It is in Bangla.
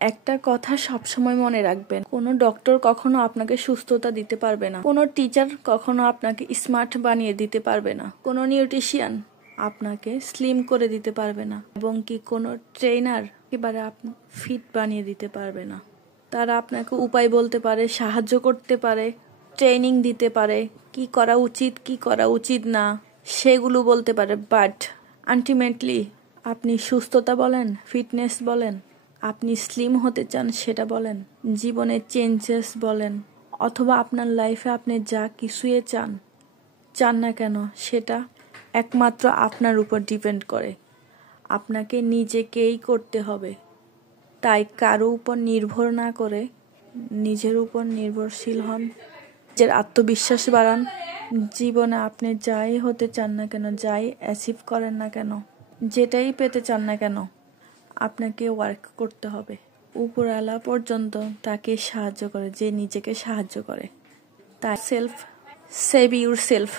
একটা কথা সবসময় মনে রাখবেন, কোনো ডক্টর কখনো আপনাকে সুস্থতা দিতে পারবে না, কোনো টিচার কখনো আপনাকে স্মার্ট বানিয়ে দিতে পারবে না, কোনো নিউট্রিশিয়ান আপনাকে স্লিম করে দিতে পারবে না, এবং কি কোনো ট্রেনার এবারে ফিট বানিয়ে দিতে পারবে না। তারা আপনাকে উপায় বলতে পারে, সাহায্য করতে পারে, ট্রেনিং দিতে পারে, কি করা উচিত কি করা উচিত না সেগুলো বলতে পারে, বাট আলটিমেটলি আপনি সুস্থতা বলেন, ফিটনেস বলেন, আপনি স্লিম হতে চান সেটা বলেন, জীবনের চেঞ্জেস বলেন, অথবা আপনার লাইফে আপনি যা কিছুই চান না কেন সেটা একমাত্র আপনার উপর ডিপেন্ড করে। আপনাকে নিজেকেই করতে হবে। তাই কারো উপর নির্ভর না করে নিজের উপর নির্ভরশীল হন, নিজের আত্মবিশ্বাস বাড়ান। জীবনে আপনি যাই হতে চান না কেন, যাই অ্যাচিভ করেন না কেন, যেটাই পেতে চান না কেন, আপনাকে ওয়ার্ক করতে হবে। উপরওয়ালা পর্যন্ত তাকে সাহায্য করে যে নিজেকে সাহায্য করে। তাই সেভ ইউর সেলফ।